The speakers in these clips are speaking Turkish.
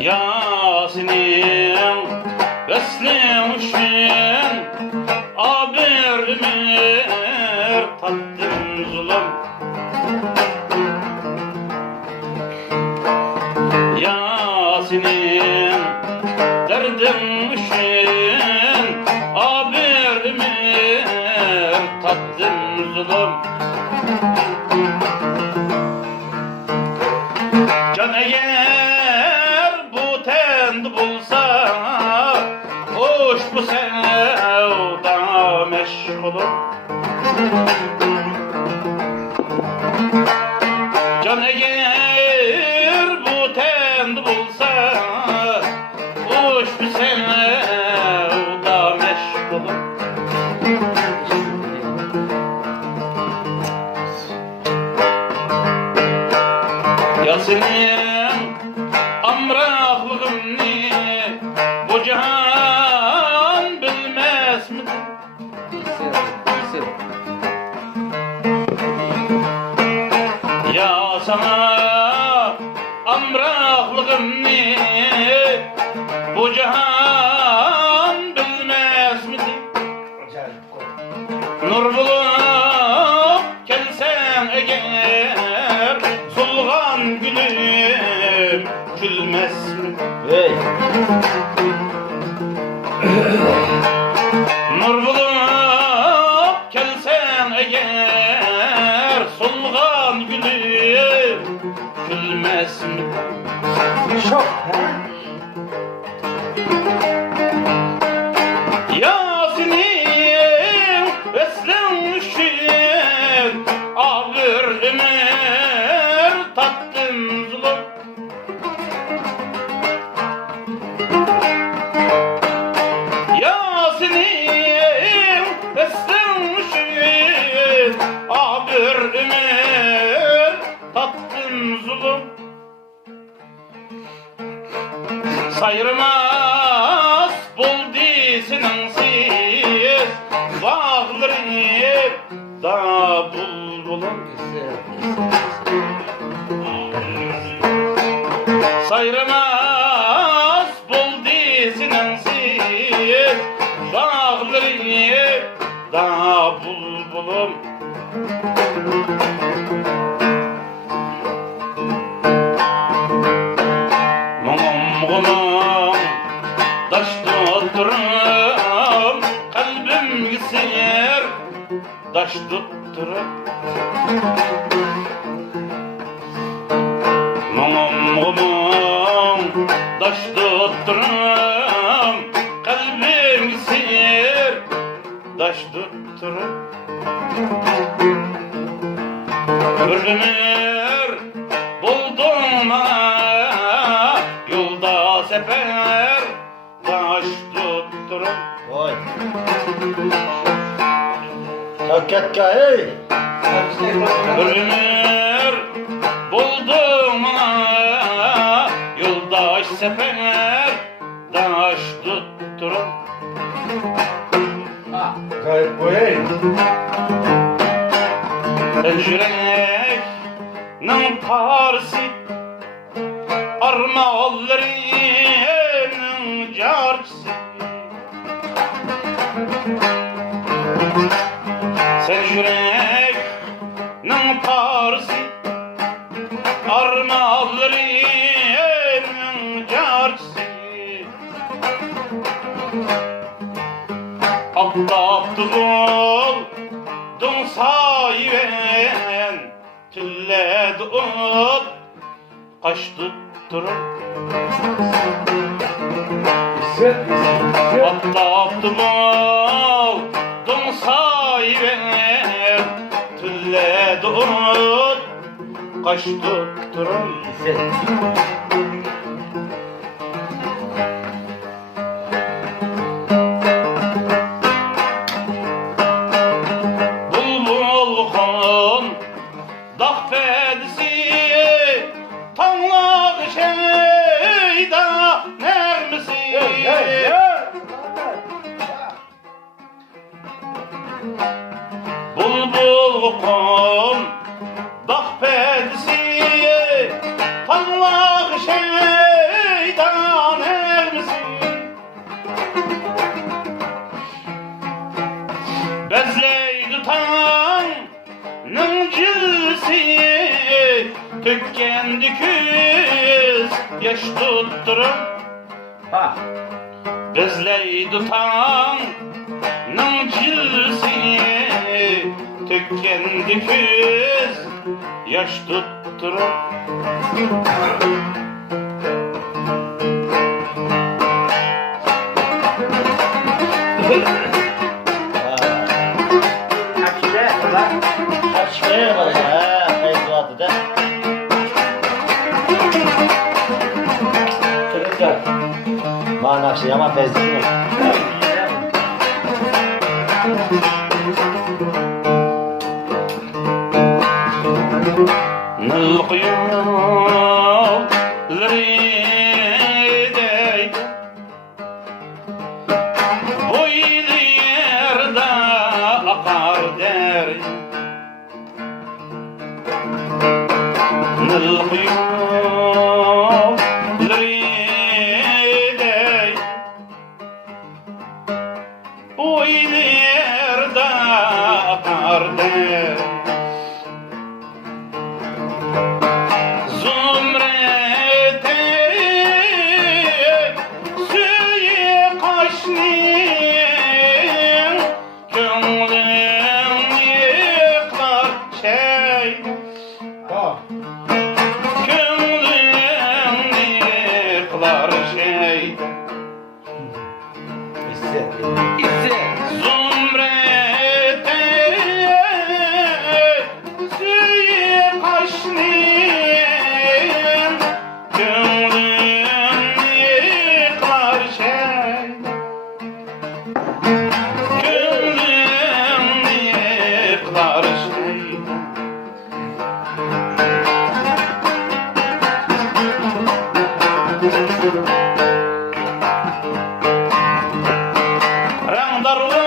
Yasin'in beslemişsin aber ömür tattım zulüm. Yasin'in derdim için aber ömür tattım zulüm. Can eğer bu tend bulsa hoş bu sevda meşgulüm. Can eğer bu tend bulsa hoş bu sevda meşgulüm. Yasin'im amrahlığımni bu cihan bilmez mi? Ya sana amrahlığımni bu cihan bilmez mi? Nur bulup gelsen eğer solgan gülüm gülmez mi? Hey. Nur bulup gelsen eğer solgan gülüm gülmez mi? Çok. Yasin'im beslenmişsin ağır ömür tattım zulüm. Yasin'im beslenmişsin ağır ömür tattım zulüm. Sayırmaz buldu sinansiz bağlarını da bulbulum. Sayırmaz buldu sinansiz bağlarını da bulbulum. Mumum taşta oturup kalbim gitser taş tutturup. Mumum taşta oturup kalbim gitser taş tutturup. Bir ömür buldum bana yolda sefer taş tutturup. Vay. Hakikaten hey. Bir ömür buldum bana yoldaş sefer taş tutturup. Gayet bu hey. Yüreknin parsi armağanlarının carcısı. Sen yüreknin parsi armağanlarının carcısı. Aktaptı buldun sahiben tülledi ot kaş tutturup. Aktaptı buldun sahiben tülledi ot kaş tutturup. Dağ pedisi tanladı şeyda nermisi. Bulbul kon dağ pedisi tökkendi küz yaş tutturup Ha. bizley tutan nın cilsini tökkendi küz yaş tutturup Akşe lan. Akşe var ya. Feyzuladı da. Çocuklar. Bana akşe ama feyzli mi? القيوم لريدي ويلي يرضى أقار داري القيوم لريدي ويلي يرضى أقار داري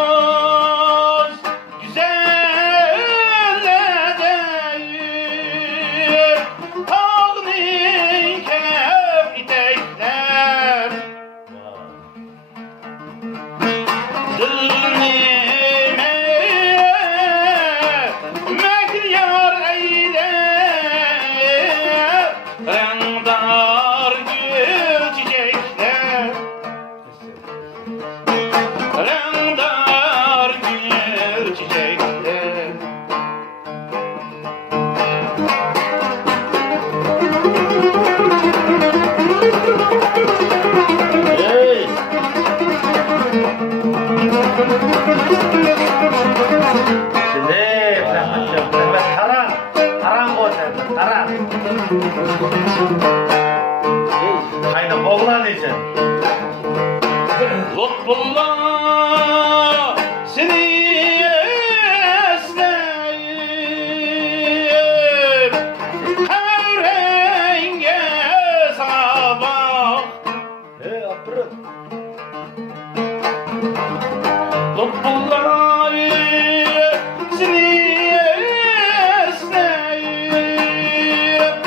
Rangdarız güzel değil, tağnin kef itekler, dilnime mehyar eyler, rangdar gül çiçekler. Rangdar gül çiçekler. Hey! Şimdi bırakmışım. Ben taran. Taran koyacağım. Taran. Hey! Aynen oğlan için. Lütfullah seni esneyip kavrenge sabah. Hey apırım. Lütfullah seni esneyip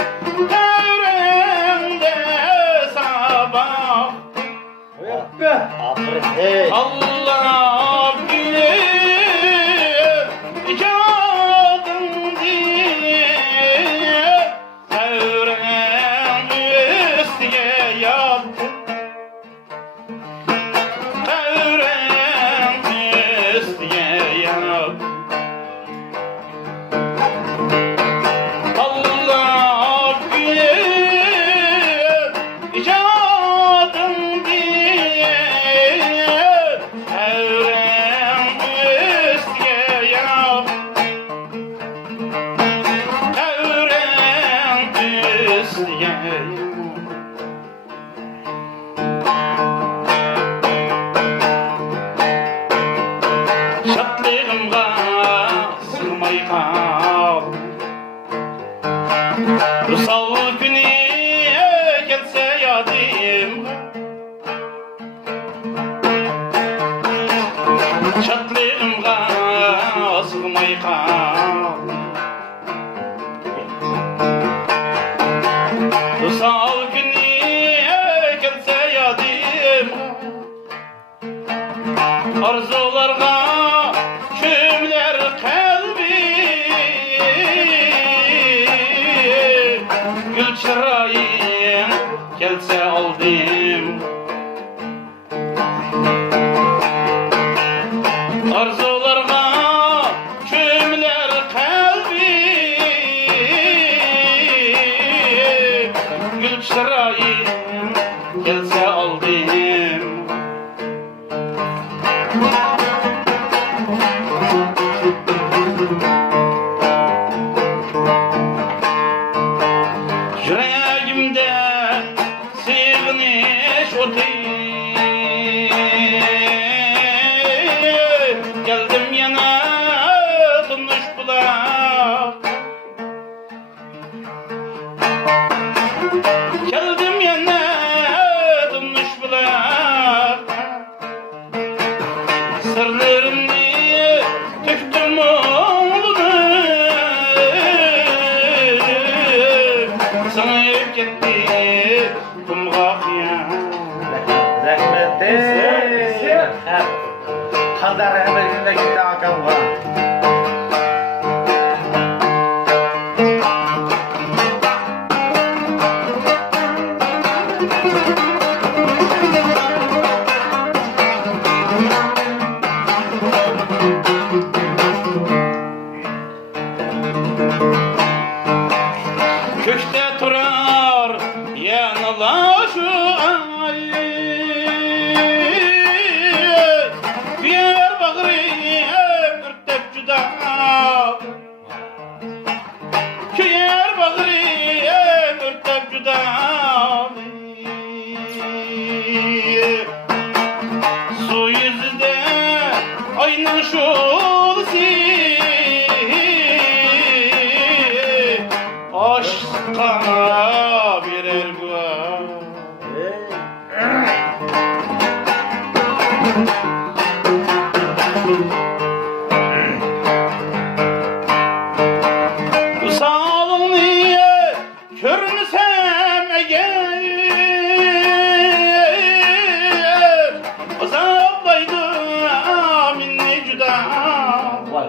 kavrenge sabah. Apırım. Hey! Allah bilir icadın diye evren üstüye yattı. Evren üstüye yattı. Allah bilir icadın diye evren üstüye yattı. Evren üstüye yattı. Şatlığımga sığmay kal. Rusal günü gelse yadım. Şatlığımga sığmay kal. Rusal günü gelse yadım. Arzularga çömler kalbi. gül çırayın gelse aldım. Arzularga çömler kalbim, gül çırayın gelse aldım. Yüreğimde sığınış otu, geldim yana tunmuş bulak. Geldim yana tunmuş bulak. Sırlarımı töktüm oğlunu, sana öp gitti kumgak ya. Rahmetli. Kadar emeğinde gitti akamga. Köşte durar yanıla şu ay, bir bağrı ürtep cüda, bir bağrı ürtep cüda. Su yüzüde aynan şolsi, aşka birer güven. Bu sağlığın niye körmüsem eğer, azaplaydım inni cüda. Vay.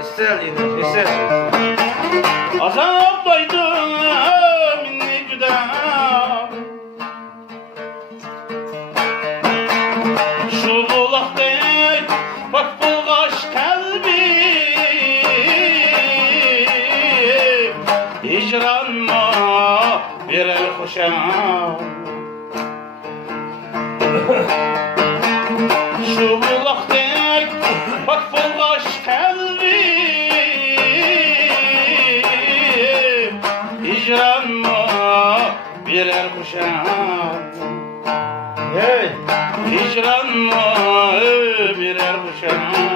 İster yine, ister. Azaplaydım inni cüda. Şu bulakdek bak bulgaç kalbi, hicranma birer kuşam. Şu bulakdek bak bulgaç kalbi, hicranma birer kuşam. Hey. Hicranma birer kuşam.